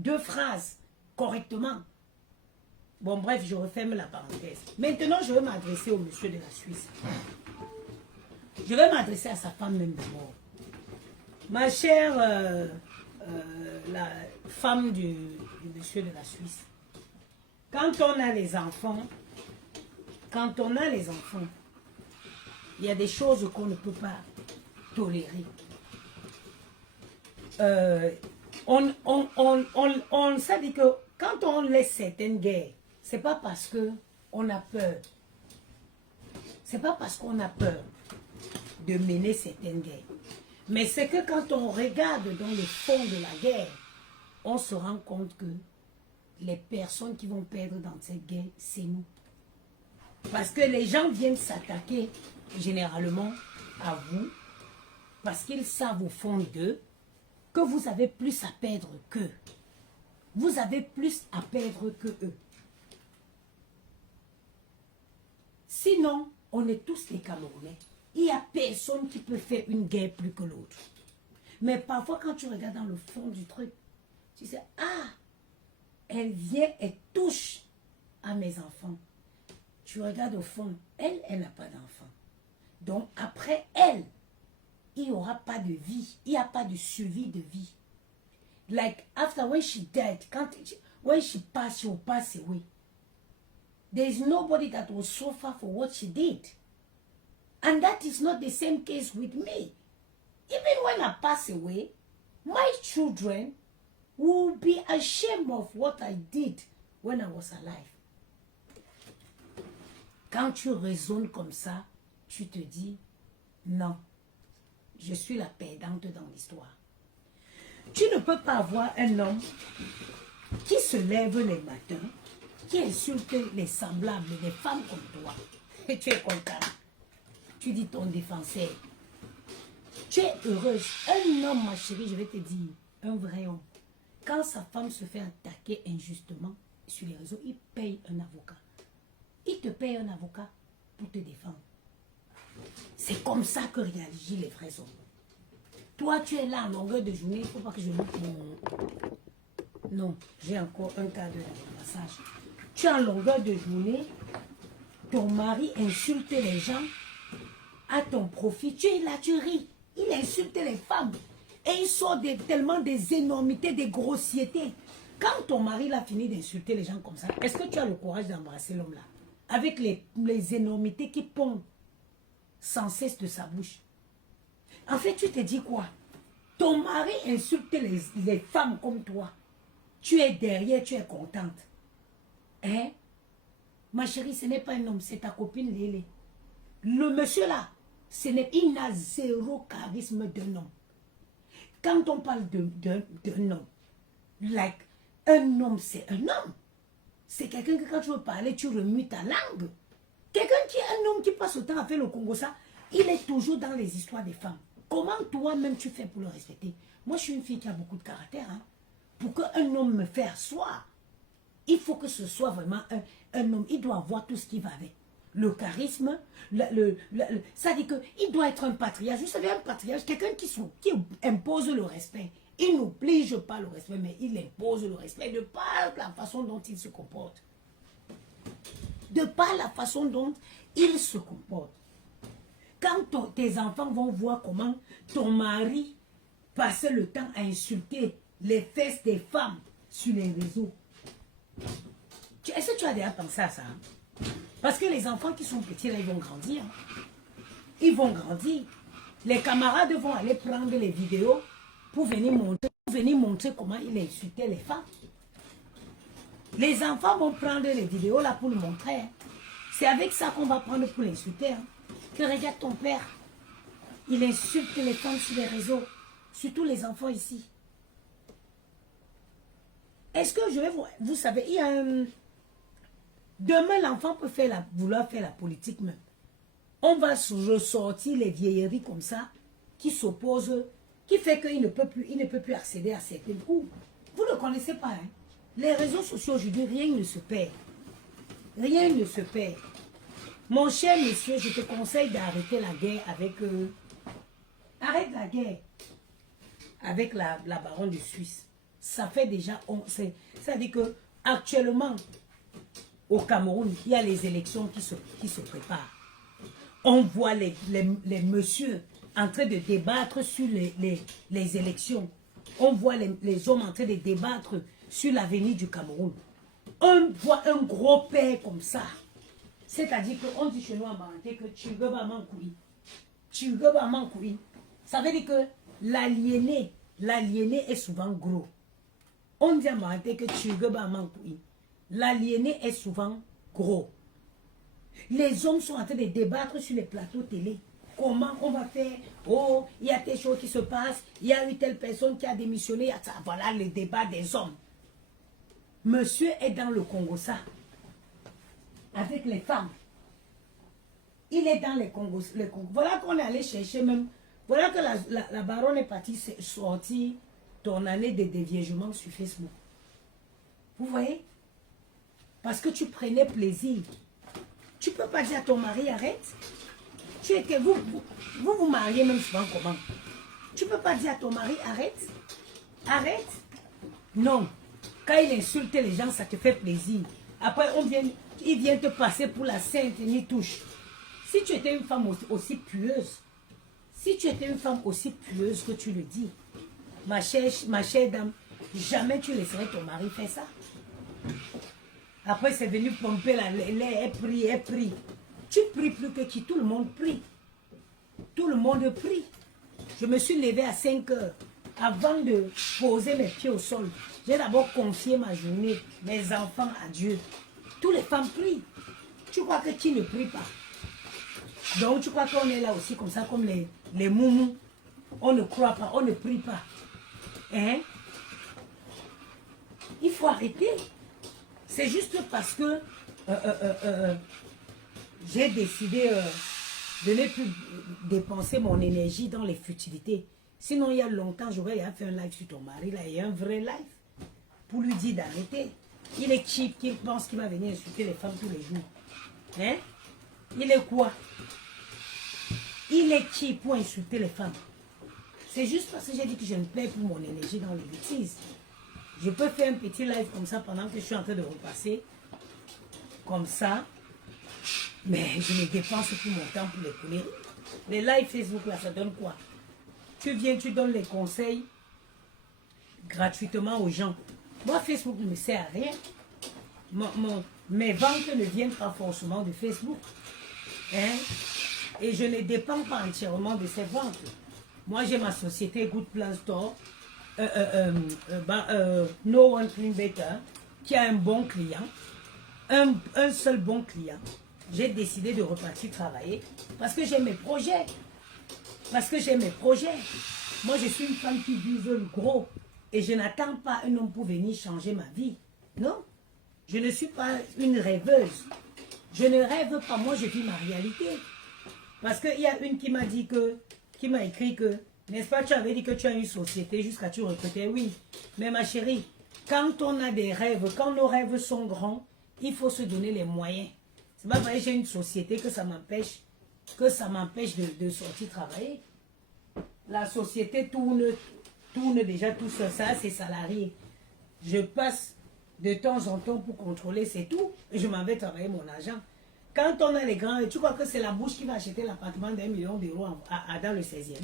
deux phrases correctement. Bon, bref, je referme la parenthèse. Maintenant, je vais m'adresser au monsieur de la Suisse. Je vais m'adresser à sa femme même d'abord. Ma chère la femme du monsieur de la Suisse. Quand on a les enfants, il y a des choses qu'on ne peut pas tolérer. Ça dit que quand on laisse certaines guerres, c'est pas parce que on a peur. C'est pas parce qu'on a peur de mener certaines guerres. Mais c'est que quand on regarde dans le fond de la guerre, on se rend compte que les personnes qui vont perdre dans cette guerre, c'est nous. Parce que les gens viennent s'attaquer généralement à vous, parce qu'ils savent au fond d'eux que vous avez plus à perdre qu'eux. Vous avez plus à perdre que eux. Sinon, on est tous des Camerounais. Il n'y a personne qui peut faire une guerre plus que l'autre. Mais parfois, quand tu regardes dans le fond du truc, tu sais, ah, elle vient, elle touche à mes enfants. Tu regardes au fond, elle n'a pas d'enfant. Donc, après elle, il n'y aura pas de vie. Il n'y a pas de suivi de vie. Like, after when she died, when she passed away, there is nobody that will suffer for what she did. And that is not the same case with me. Even when I pass away, my children will be ashamed of what I did when I was alive. Quand tu raisonnes comme ça, tu te dis, non, je suis la perdante dans l'histoire. Tu ne peux pas avoir un homme qui se lève les matins, qui insulte les semblables, les femmes comme toi, et tu es content. Tu dis ton défenseur. Tu es heureuse. Un homme, ma chérie, je vais te dire, un vrai homme, quand sa femme se fait attaquer injustement sur les réseaux, il paye un avocat. Il te paye un avocat pour te défendre. C'est comme ça que réagissent les vrais hommes. Toi, tu es là en longueur de journée, il ne faut pas que je loupe mon... Non, j'ai encore un cas de massage. Tu es en longueur de journée, ton mari insulte les gens à ton profit. Tu es là, tu ris. Il insulte les femmes. Et il sort tellement des énormités, des grossièretés. Quand ton mari a fini d'insulter les gens comme ça, est-ce que tu as le courage d'embrasser l'homme là? Avec les énormités qui pondent sans cesse de sa bouche. En fait, tu te dis quoi? Ton mari insulte les femmes comme toi. Tu es derrière, tu es contente. Hein? Ma chérie, ce n'est pas un homme, c'est ta copine Lélé. Le monsieur là, il n'a zéro charisme d'un homme. Quand on parle d'un homme, like, un homme c'est un homme. C'est quelqu'un que quand tu veux parler, tu remues ta langue. Quelqu'un qui est un homme qui passe autant à faire le Congo, ça, il est toujours dans les histoires des femmes. Comment toi-même tu fais pour le respecter? Moi, je suis une fille qui a beaucoup de caractère. Hein. Pour qu'un homme me fasse asseoir, il faut que ce soit vraiment un homme. Il doit avoir tout ce qui va avec. Le charisme, ça dit qu'il doit être un patriarche. Vous savez, un patriarche, quelqu'un qui impose le respect. Il n'oblige pas le respect, mais il impose le respect de par la façon dont il se comporte. De par la façon dont il se comporte. Quand tes enfants vont voir comment ton mari passe le temps à insulter les fesses des femmes sur les réseaux. Est-ce que tu as déjà pensé à ça? Hein? Parce que les enfants qui sont petits, là, ils vont grandir. Hein? Ils vont grandir. Les camarades vont aller prendre les vidéos pour venir montrer comment il insultait les femmes. Les enfants vont prendre les vidéos là pour le montrer. Hein? C'est avec ça qu'on va prendre pour l'insulter. Hein? Que regarde ton père. Il insulte les femmes sur les réseaux. Surtout les enfants ici. Est-ce que je vais vous savez, il y a un... Demain, l'enfant peut vouloir faire la politique même. On va ressortir les vieilleries comme ça, qui s'opposent, qui fait qu'il ne peut plus accéder à certaines coups. Vous ne connaissez pas, hein? Les réseaux sociaux aujourd'hui, rien ne se perd. Rien ne se perd. Mon cher monsieur, je te conseille d'arrêter la guerre avec... arrête la guerre avec la baronne de Suisse. ça fait déjà... C'est-à-dire que actuellement, au Cameroun, il y a les élections qui se préparent. On voit les messieurs en train de débattre sur les élections. On voit les hommes en train de débattre sur l'avenir du Cameroun. On voit un gros père comme ça. C'est-à-dire qu'on dit chez nous en Marantais que tu veux pas m'encouiller. Tu veux pas m'encouiller. Ça veut dire que l'aliéné est souvent gros. On dit en Marantais que tu veux pas m'encouiller. L'aliéné est souvent gros. Les hommes sont en train de débattre sur les plateaux télé. Comment on va faire? Oh, il y a telle chose qui se passe. Il y a eu telle personne qui a démissionné. Voilà le débat des hommes. Monsieur est dans le Congo, ça. Avec les femmes. Il est dans les Congos. Voilà qu'on est allé chercher même. Voilà que la baronne est partie sortir ton année de déviégement sur Facebook. Vous voyez? Parce que tu prenais plaisir. Tu ne peux pas dire à ton mari, arrête. Vous mariez même souvent comment? Tu ne peux pas dire à ton mari, arrête. Arrête. Non. Quand il insulte les gens, ça te fait plaisir. Après, il vient te passer pour la sainte Nitouche. Si tu étais une femme aussi pieuse, si tu étais une femme aussi pieuse que tu le dis, ma chère dame, jamais tu laisserais ton mari faire ça. Après, c'est venu pomper la lait, elle prie. Tu pries plus que qui? Tout le monde prie. Tout le monde prie. Je me suis levée à 5 heures. Avant de poser mes pieds au sol, j'ai d'abord confié ma journée, mes enfants à Dieu. Toutes les femmes prient. Tu crois que qui ne prie pas? Donc tu crois qu'on est là aussi comme ça, comme les moumous. On ne croit pas, on ne prie pas. Hein? Il faut arrêter. C'est juste parce que j'ai décidé de ne plus dépenser mon énergie dans les futilités. Sinon, il y a longtemps, j'aurais fait un live sur ton mari, là, il y a un vrai live, pour lui dire d'arrêter. Il est cheap, il pense qu'il va venir insulter les femmes tous les jours. Hein? Il est quoi? Il est cheap pour insulter les femmes. C'est juste parce que j'ai dit que je ne paie plus mon énergie dans les bêtises. Je peux faire un petit live comme ça pendant que je suis en train de repasser. Comme ça. Mais je ne dépense plus mon temps pour les conneries. Les lives Facebook, là, ça donne quoi? Tu viens, tu donnes les conseils gratuitement aux gens. Moi, Facebook ne me sert à rien. Mes ventes ne viennent pas forcément de Facebook. Hein? Et je ne dépends pas entièrement de ces ventes. Moi, j'ai ma société Good Plan Store, No One Clean Better, qui a un bon client, un seul bon client. J'ai décidé de repartir travailler parce que j'ai mes projets. Parce que j'ai mes projets. Moi, je suis une femme qui vise le gros. Et je n'attends pas un homme pour venir changer ma vie. Non. Je ne suis pas une rêveuse. Je ne rêve pas. Moi, je vis ma réalité. Parce qu'il y a une qui m'a dit que, qui m'a écrit que, n'est-ce pas, tu avais dit que tu as une société jusqu'à tu recruter. Oui. Mais ma chérie, quand on a des rêves, quand nos rêves sont grands, il faut se donner les moyens. C'est pas parce que j'ai une société que ça m'empêche de sortir travailler. La société tourne déjà tout seul. Ça, c'est salarié. Je passe de temps en temps pour contrôler, c'est tout. Et je m'en vais travailler mon argent. Quand on a les grands, tu crois que c'est la bouche qui va acheter l'appartement d'1 million d'euros dans le 16e?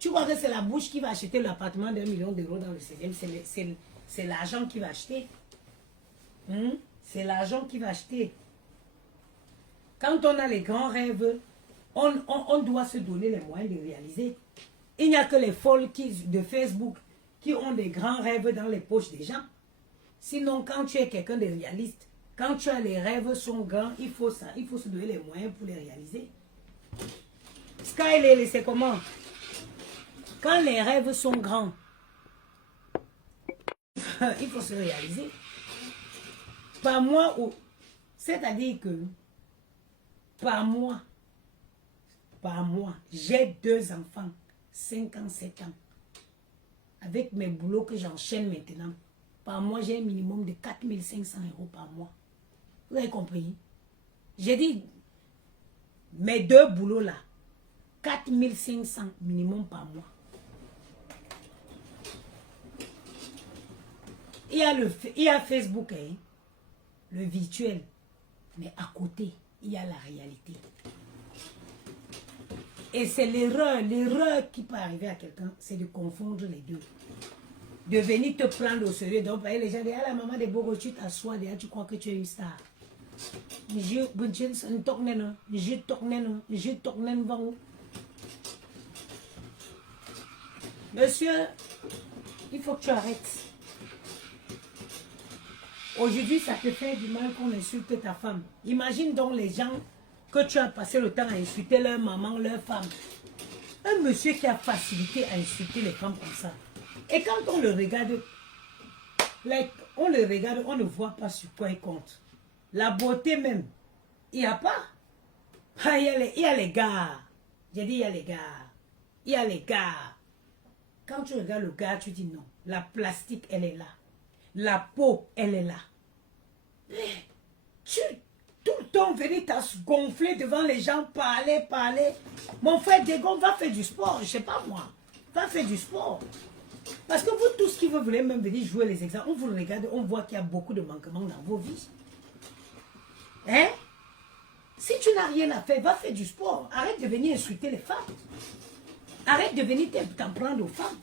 Tu crois que c'est la bouche qui va acheter l'appartement d'1 million d'euros dans le 16e? C'est l'argent qui va acheter. C'est l'argent qui va acheter. Quand on a les grands rêves, on doit se donner les moyens de réaliser. Il n'y a que les folles de Facebook qui ont des grands rêves dans les poches des gens. Sinon, quand tu es quelqu'un de réaliste, quand tu as les rêves sont grands, il faut se donner les moyens pour les réaliser. Sky, c'est comment? Quand les rêves sont grands, il faut se réaliser. Par mois, c'est-à-dire que par mois, j'ai 2 enfants, 5 ans, 7 ans. Avec mes boulots que j'enchaîne maintenant, par mois, j'ai un minimum de 4 500 € par mois. Vous avez compris? J'ai dit, mes 2 boulots là, 4 500 minimum par mois. il y a Facebook, hein, le virtuel. Mais à côté, il y a la réalité. Et c'est l'erreur qui peut arriver à quelqu'un, c'est de confondre les deux. De venir te prendre au sérieux. Donc, les gens disent, ah, la maman de Bogo, tu t'assois, tu crois que tu es une star. Monsieur, il faut que tu arrêtes. Aujourd'hui, ça te fait du mal qu'on insulte ta femme. Imagine donc les gens que tu as passé le temps à insulter leur maman, leur femme. Un monsieur qui a facilité à insulter les femmes comme ça. Et quand on le regarde, on ne voit pas sur quoi il compte. La beauté même, il n'y a pas. Ah, il y a les gars. J'ai dit il y a les gars. Il y a les gars. Quand tu regardes le gars, tu dis non. La plastique, elle est là. La peau, elle est là. Mais tu, tout le temps, venir t'as gonflé devant les gens, parler. Mon frère Dégon, va faire du sport. Je ne sais pas moi. Va faire du sport. Parce que vous tous qui vous voulez même venir jouer les examens, on vous regarde, on voit qu'il y a beaucoup de manquements dans vos vies. Hein? Si tu n'as rien à faire, va faire du sport. Arrête de venir insulter les femmes. Arrête de venir t'en prendre aux femmes.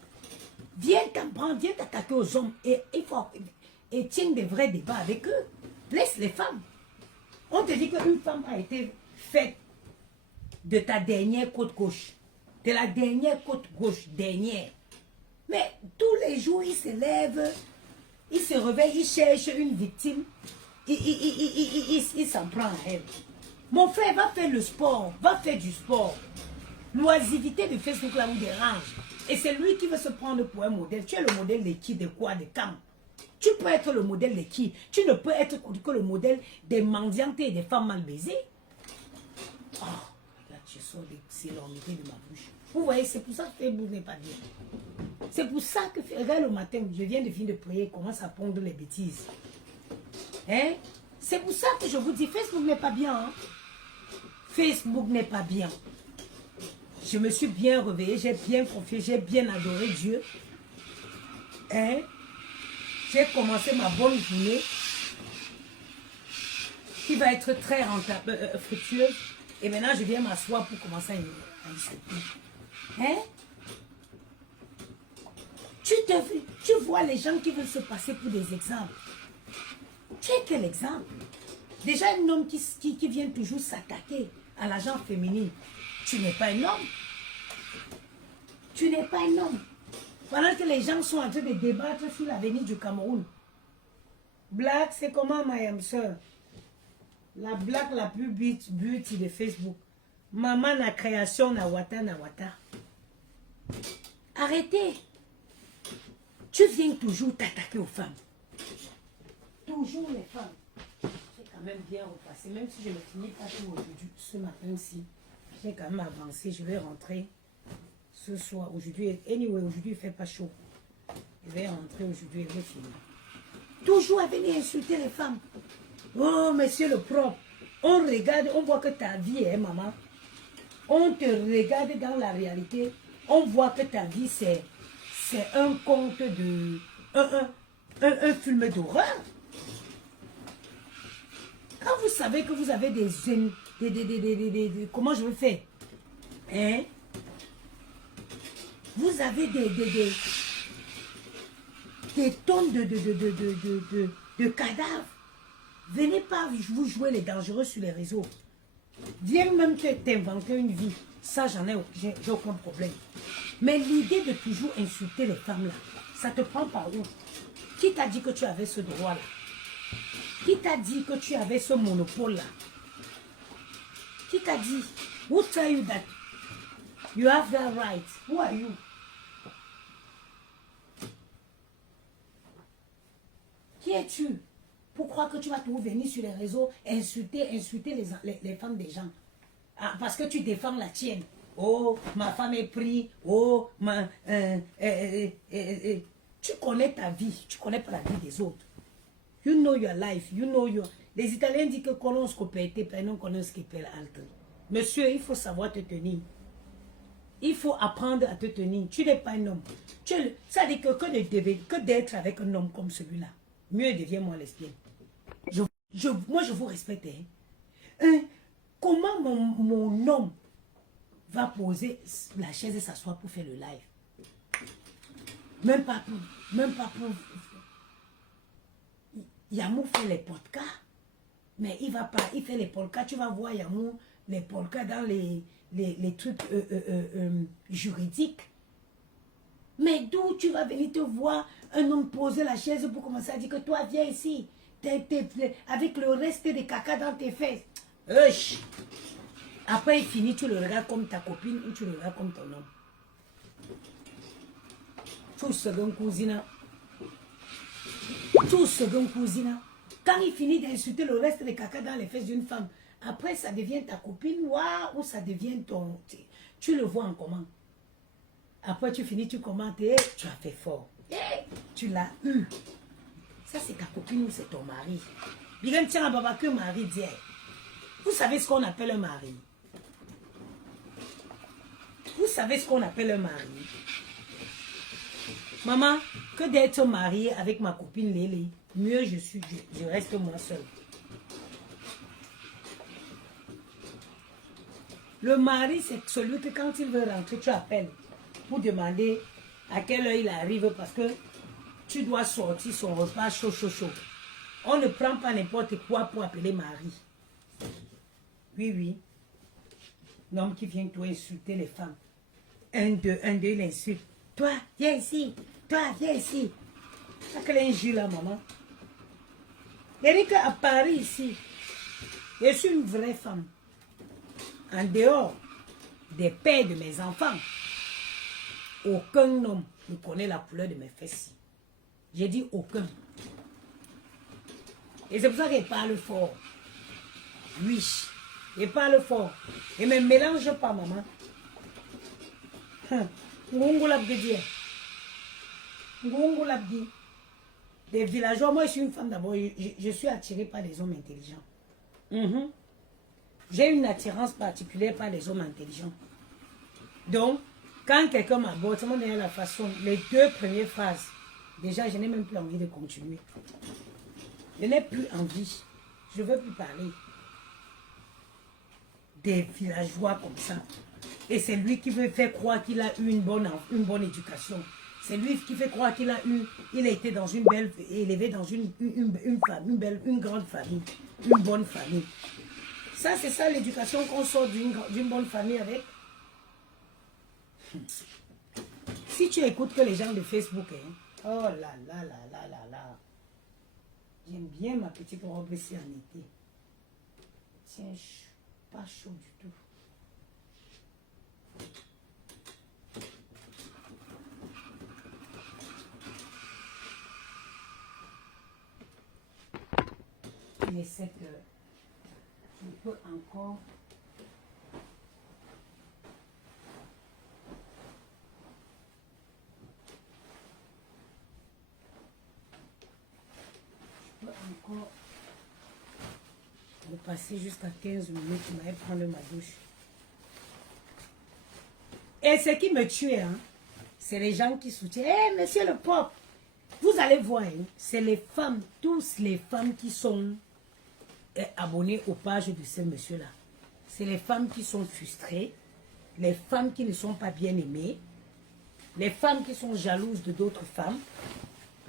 Viens t'en prendre, viens t'attaquer aux hommes. Et tiens des vrais débats avec eux. Laisse les femmes. On te dit qu'une femme a été faite de ta dernière côte gauche. De la dernière côte gauche, dernière. Mais tous les jours, il se lève, il se réveille, il cherche une victime. Il s'en prend à elle. Mon frère, va faire le sport, va faire du sport. L'oisivité de Facebook là vous dérange. Et c'est lui qui veut se prendre pour un modèle. Tu es le modèle de qui, de quoi, de quand? Tu peux être le modèle de qui? Tu ne peux être que le modèle des mendiantes et des femmes mal baisées. Oh, là, tu sors l'énormité de ma bouche. Vous voyez, c'est pour ça que Facebook n'est pas bien. C'est pour ça que, regarde le matin, je viens de finir de prier, commence à pondre les bêtises. Hein? C'est pour ça que je vous dis, Facebook n'est pas bien. Hein? Facebook n'est pas bien. Je me suis bien réveillée, j'ai bien confié, j'ai bien adoré Dieu. Hein? J'ai commencé ma bonne journée qui va être très rentable, fructueuse. Et maintenant, je viens m'asseoir pour commencer à discuter. Hein? Tu vois les gens qui veulent se passer pour des exemples. Tu es quel exemple? Déjà, un homme qui vient toujours s'attaquer à la gente féminine. Tu n'es pas un homme. Tu n'es pas un homme. Pendant que les gens sont en train de débattre sur l'avenir du Cameroun. Black, c'est comment, ma soeur? La blague la plus beauty de Facebook. Maman, la création, Nawata. Arrêtez. Tu viens toujours t'attaquer aux femmes. Toujours les femmes. J'ai quand même bien repassé, même si je ne finis pas tout aujourd'hui, ce matin-ci. J'ai quand même avancé, je vais rentrer ce soir. Aujourd'hui, anyway, aujourd'hui il ne fait pas chaud. Je vais rentrer aujourd'hui et je vais finir. Toujours à venir insulter les femmes. Oh, monsieur le propre. On regarde, on voit que ta vie est, maman. On te regarde dans la réalité. On voit que ta vie, c'est un conte de... Un film d'horreur. Quand vous savez que vous avez des comment je vais faire? Hein? Vous avez des tonnes de cadavres. Venez pas vous jouer les dangereux sur les réseaux. Viens même t'inventer une vie. Ça, j'ai aucun problème. Mais l'idée de toujours insulter les femmes là, ça te prend par où? Qui t'a dit que tu avais ce droit là? Qui t'a dit que tu avais ce monopole là? Qui t'a dit? Who tell you that you have that right? Who are you? Qui es-tu? Pour croire que tu vas toujours venir sur les réseaux et insulter les femmes des gens. Ah, parce que tu défends la tienne. Oh, ma femme est prise. Oh, tu connais ta vie. Tu connais pas la vie des autres. You know your life. You know your... Les Italiens disent que conosco per te, per non conosco per altri. Monsieur, il faut savoir te tenir. Il faut apprendre à te tenir. Tu n'es pas un homme. Ça dit que d'être avec un homme comme celui-là, mieux deviens-moi lesbienne. Moi, je vous respecte. Comment mon homme va poser la chaise et s'asseoir pour faire le live? Même pas pour... Yamou fait les podcasts, mais il va pas, il fait les podcasts. Tu vas voir Yamou, les podcasts dans les trucs juridiques. Mais d'où tu vas venir te voir un homme poser la chaise pour commencer à dire que toi, viens ici, avec le reste des caca dans tes fesses. Après, il finit, tu le regardes comme ta copine ou tu le regardes comme ton homme. Tout second cousine. Tout second cousine. Quand il finit d'insulter le reste des caca dans les fesses d'une femme, après, ça devient ta copine, ou ça devient ton... Tu le vois en comment? Après, tu finis, tu commentes, et tu as fait fort. Tu l'as eu. Ça, c'est ta copine ou c'est ton mari. Bien, tiens, à baba que mari dit. Vous savez ce qu'on appelle un mari? Vous savez ce qu'on appelle un mari? Maman, que d'être mariée avec ma copine Lélé, mieux je reste moi seule. Le mari, c'est celui que quand il veut rentrer, tu appelles pour demander à quelle heure il arrive parce que tu dois sortir son repas chaud. On ne prend pas n'importe quoi pour appeler mari. Oui. L'homme qui vient toi insulter les femmes. Un, deux, il insulte. Toi, viens ici. Toi, viens ici. Ça que l'injure là, maman. Eric à Paris ici. Je suis une vraie femme. En dehors des pères de mes enfants, aucun homme ne connaît la couleur de mes fesses. J'ai dit aucun. Et c'est pour ça qu'il parle fort. Oui, il parle fort. Et ne me mélange pas, maman. Des villageois, moi je suis une femme d'abord, je suis attirée par les hommes intelligents. J'ai une attirance particulière par les hommes intelligents. Donc, quand quelqu'un m'aborde, ça m'a donné la façon, les 2 premières phrases, déjà je n'ai même plus envie de continuer. Je n'ai plus envie, je ne veux plus parler. Des villageois comme ça. Et c'est lui qui veut faire croire qu'il a eu une bonne éducation. C'est lui qui fait croire qu'il a été dans une belle, élevé dans une grande famille, une bonne famille. Ça, c'est ça l'éducation qu'on sort d'une bonne famille avec. Si tu écoutes que les gens de Facebook, oh là là. J'aime bien ma petite robe ici en été. Tiens, je suis pas chaud du tout. Il est 7 heures. Je peux encore... encore de passer jusqu'à 15 minutes, je m'allais prendre ma douche. Et ce qui me tue, c'est les gens qui soutiennent. Monsieur le pape, vous allez voir, c'est les femmes, tous les femmes qui sont abonnées aux pages de ce monsieur-là. C'est les femmes qui sont frustrées, les femmes qui ne sont pas bien aimées, les femmes qui sont jalouses de d'autres femmes.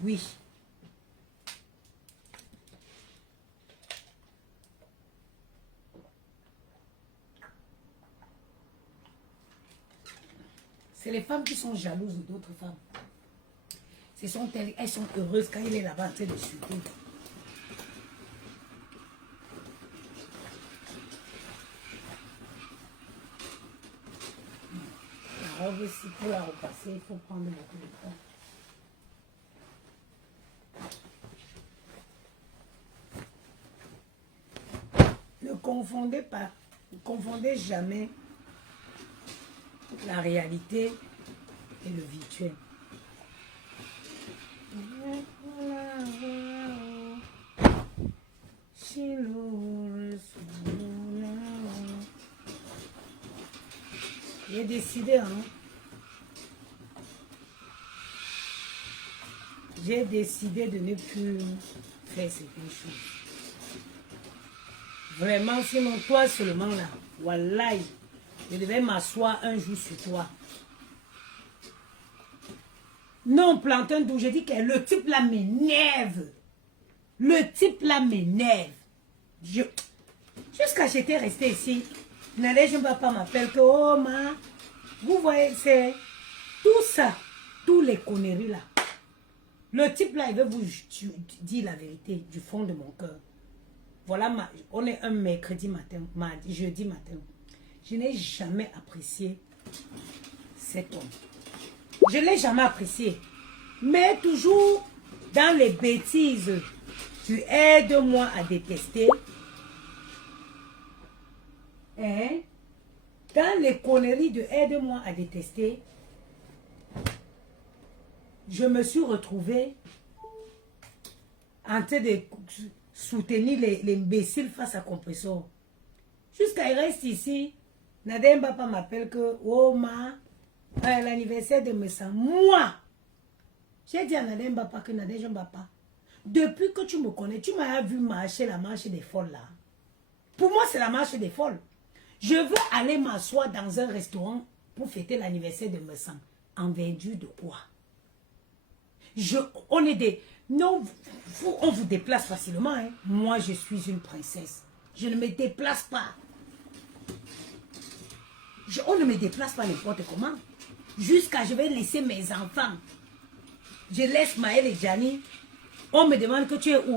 Oui. C'est les femmes qui sont jalouses d'autres femmes. Elles sont heureuses quand il est là-bas en train de chuter. La robe ici, pour la repasser, il faut prendre beaucoup de temps. Ne confondez jamais la réalité et le virtuel. Il y a décidé, hein. J'ai décidé de ne plus faire certaines choses. Vraiment, sinon toi seulement là, wallahi, je devais m'asseoir un jour sur toi. Non, plantain d'où je dis que le type là m'énerve. Le type là m'énerve. Jusqu'à j'étais resté ici, Nadège Mbapa m'appelle que, oh ma, vous voyez, c'est tout ça, tous les conneries là. Le type là, il veut vous dire la vérité du fond de mon cœur. Voilà, on est un mercredi matin, jeudi matin. Je n'ai jamais apprécié cet homme. Je ne l'ai jamais apprécié. Mais toujours dans les bêtises, tu aides-moi à détester. Hein? Dans les conneries de aide-moi à détester, je me suis retrouvée en train de soutenir l'imbécile face à Compressor. Jusqu'à il reste ici, Nadège Mbapa m'appelle que, oh ma, l'anniversaire de Messa, moi, j'ai dit à Nadège Mbapa que Nadège Mbapa, depuis que tu me connais, tu m'as vu marcher la marche des folles là. Pour moi, c'est la marche des folles. Je veux aller m'asseoir dans un restaurant pour fêter l'anniversaire de Messa. En vertu de quoi? On est des... Non, on vous déplace facilement. Hein. Moi, je suis une princesse. Je ne me déplace pas. On ne me déplace pas n'importe comment. Jusqu'à je vais laisser mes enfants. Je laisse Maël et Gianni. On me demande que tu es où?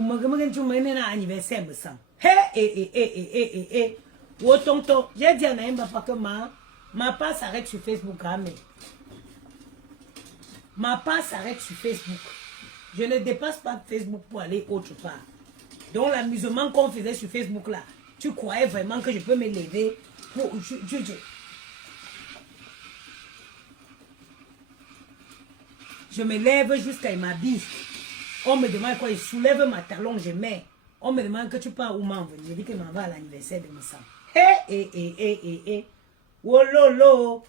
Tu m'as un anniversaire, me semble. Hé, oh tonton, j'ai dit à Naïm Papa que ma part s'arrête sur Facebook. Hein, mais ma part s'arrête sur Facebook. Je ne dépasse pas Facebook pour aller autre part. Donc l'amusement qu'on faisait sur Facebook là, tu croyais vraiment que je peux me lever pour... Je me lève jusqu'à m'habille. On me demande quoi, je soulève ma talon, je mets. On me demande que tu pars où m'en venir. Je dis que je m'en vais à l'anniversaire de Messa. Hé. Oh lolo.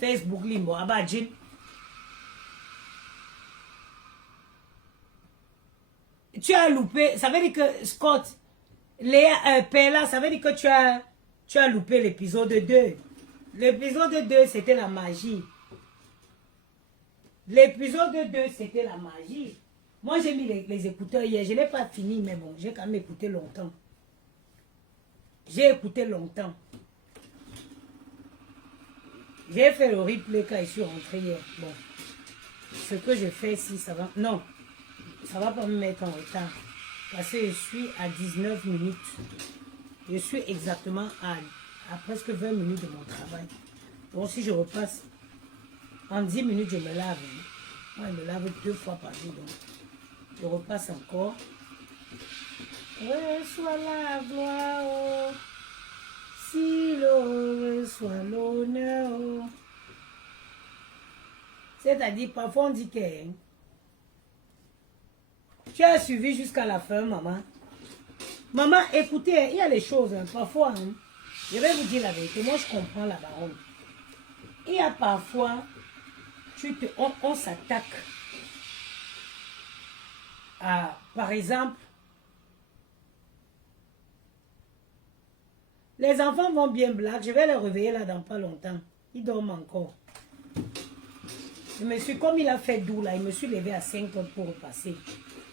Facebook limbo, abadjin. Tu as loupé, ça veut dire que Scott, Léa, Pella, ça veut dire que tu as loupé l'épisode 2. L'épisode 2, c'était la magie. L'épisode 2, c'était la magie. Moi, j'ai mis les écouteurs hier. Je ne l'ai pas fini, mais bon, j'ai quand même écouté longtemps. J'ai écouté longtemps. J'ai fait le replay quand je suis rentré hier. Bon, ce que je fais ici, ça va... Non, ça ne va pas me mettre en retard. Parce que je suis à 19 minutes. Je suis exactement à presque 20 minutes de mon travail. Donc, si je repasse, en 10 minutes, je me lave. Moi, je me lave 2 fois par jour. Donc, je repasse encore. Reçois la gloire, oh. Si l'on reçoit l'honneur, oh. C'est-à-dire, parfois on dit que tu as suivi jusqu'à la fin, maman. Maman, écoutez, il y a les choses, hein, parfois, hein, je vais vous dire la vérité, moi je comprends la baronne. Il y a parfois, on s'attaque à, par exemple, les enfants vont bien blaguer, je vais les réveiller là dans pas longtemps. Ils dorment encore. Je me suis, comme il a fait doux là, il me suis levé à 5 heures pour repasser.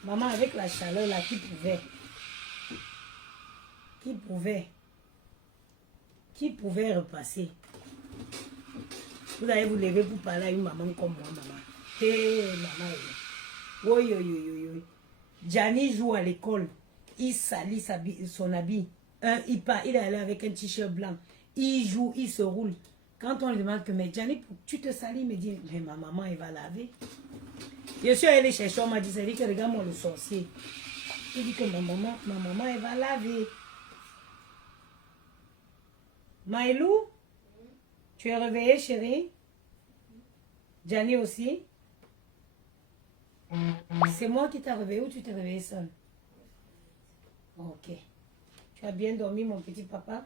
Maman, avec la chaleur là, qui pouvait repasser. Vous allez vous lever pour parler à une maman comme moi, maman. Hé, maman. Oui. Gianni joue à l'école. Il salit son habit. Il est allé avec un t-shirt blanc. Il joue, il se roule. Quand on lui demande que, mais Gianni, tu te salis, il me dit, mais ma maman, elle va laver. Je suis allé chercher, on m'a dit, c'est dit que regarde-moi le sorcier. Il dit que ma maman, elle va laver. Maïlou, tu es réveillée, chérie? Gianni aussi? C'est moi qui t'ai réveillée ou tu t'es réveillée seule? Ok. Tu as bien dormi, mon petit papa?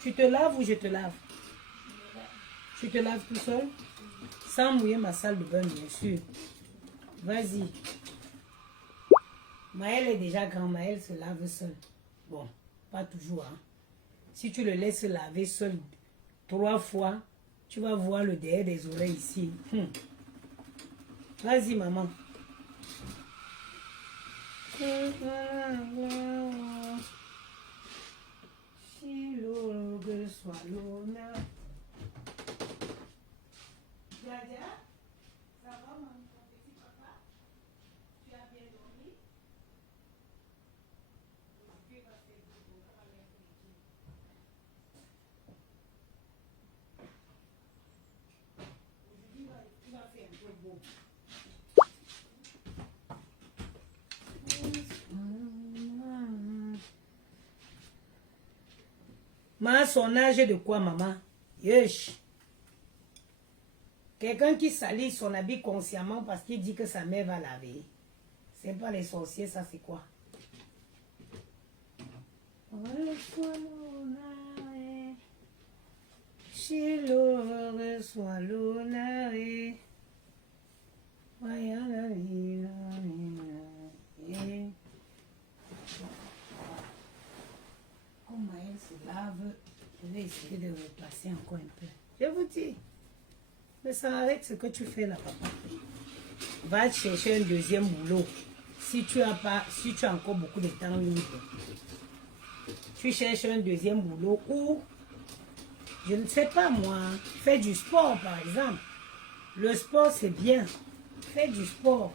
Tu te laves ou je te lave? Tu te laves tout seul? Sans mouiller ma salle de bain, bien sûr. Vas-y. Maël est déjà grand. Maël se lave seul. Bon, pas toujours. Hein. Si tu le laisses laver seul 3 fois, tu vas voir le derrière des oreilles ici. Vas-y, maman. Si l'orgue soit l'honneur. Djadia, ça va, mon petit papa? Tu as bien dormi? Aujourd'hui, va faire du programme avec l'équipe. Aujourd'hui, il va faire un peu beau. Ma, son âge de quoi, maman? Yesh. Quelqu'un qui salit son habit consciemment parce qu'il dit que sa mère va laver. C'est pas les sorciers, ça c'est quoi? Reçois l'honneur. Comme elle se lave, je vais essayer de replacer encore un peu. Je vous dis, mais ça arrête ce que tu fais là, papa. Va chercher un deuxième boulot. Si tu as encore beaucoup de temps libre, tu cherches un deuxième boulot ou, je ne sais pas moi, fais du sport par exemple. Le sport c'est bien. Fais du sport.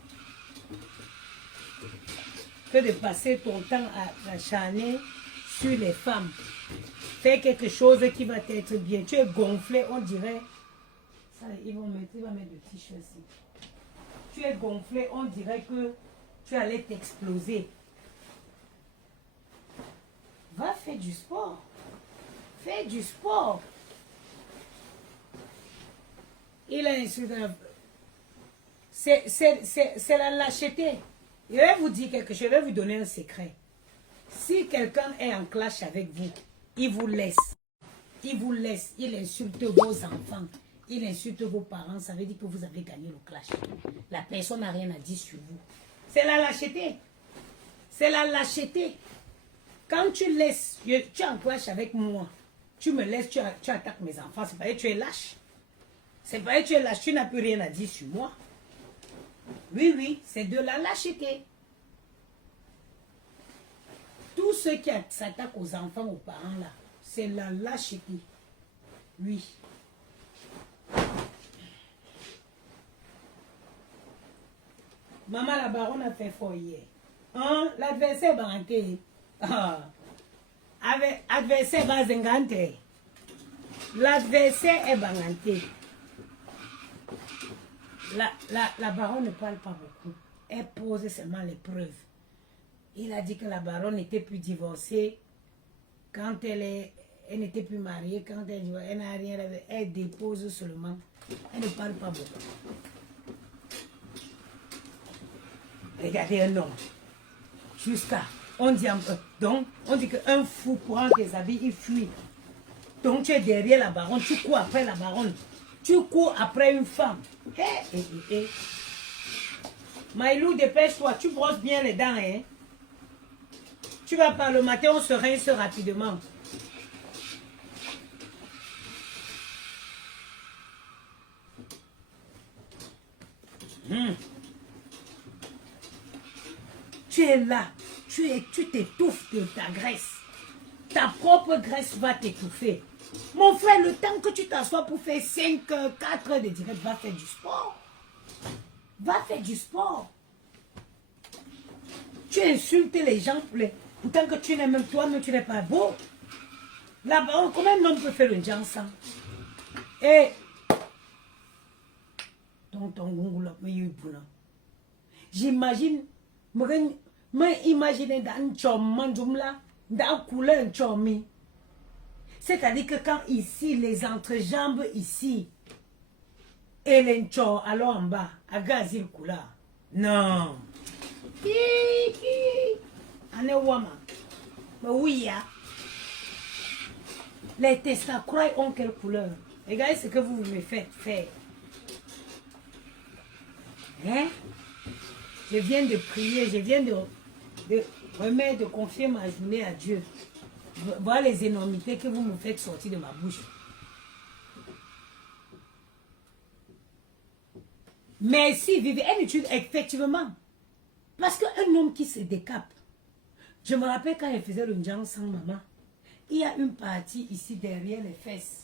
Que de passer ton temps à t'acharner sur les femmes. Fais quelque chose qui va t'être bien. Tu es gonflé, on dirait. Ça, il va mettre le t-shirt ici. Tu es gonflé, on dirait que tu allais t'exploser. Va faire du sport. Fais du sport. Il a insulté. C'est la lâcheté. Je vais vous dire quelque chose, je vais vous donner un secret. Si quelqu'un est en clash avec vous, il vous laisse. Il vous laisse, il insulte vos enfants, il insulte vos parents, ça veut dire que vous avez gagné le clash. La personne n'a rien à dire sur vous. C'est la lâcheté. C'est la lâcheté. Quand tu laisses, tu es en clash avec moi, tu me laisses, tu attaques mes enfants, c'est pas que tu es lâche. C'est pas que tu es lâche, tu n'as plus rien à dire sur moi. Oui, oui, c'est de la lâcheté. Tout ce qui s'attaque aux enfants, aux parents, là, c'est la lâcheté. Oui. Maman, la baronne a fait fort hier. Hein? L'adversaire va rentrer. Adversaire va zengante. L'adversaire est banganté. La baronne ne parle pas beaucoup. Elle pose seulement les preuves. Il a dit que la baronne n'était plus divorcée. Quand elle n'était plus mariée, quand elle n'a rien, elle dépose seulement. Elle ne parle pas beaucoup. Regardez un homme. Jusqu'à, on dit qu'un fou prend tes habits, il fuit. Donc tu es derrière la baronne, tu cours après la baronne. Tu cours après une femme. Maïlou, dépêche-toi, tu brosses bien les dents, hein. Tu vas pas le matin, on se rince rapidement. Tu es là, tu t'étouffes de ta graisse. Ta propre graisse va t'étouffer. Mon frère, le temps que tu t'assois pour faire 5 heures, 4 heures de direct, va faire du sport. Va faire du sport. Tu insultes les gens pourtant que tu n'es même toi-même, tu n'es pas beau. Là-bas, comment un homme peut faire un genre ça? Et j'imagine, m'imaginer dans Tchomandjoumla, dans couleur Tchomi. C'est-à-dire que quand ici, les entrejambes ici, et les Tchom, alors en bas, à Gazil Koula. Non. Ane Wama. Mais oui, hein. Les testacroix ont quelle couleur? Regardez ce que vous me faites faire. Hein? Je viens de prier, je viens de remettre, de confier ma journée à Dieu. Voilà les énormités que vous me faites sortir de ma bouche. Merci, vivez une étude, effectivement. Parce qu'un homme qui se décape, je me rappelle quand il faisait le njang sans maman, il y a une partie ici derrière les fesses.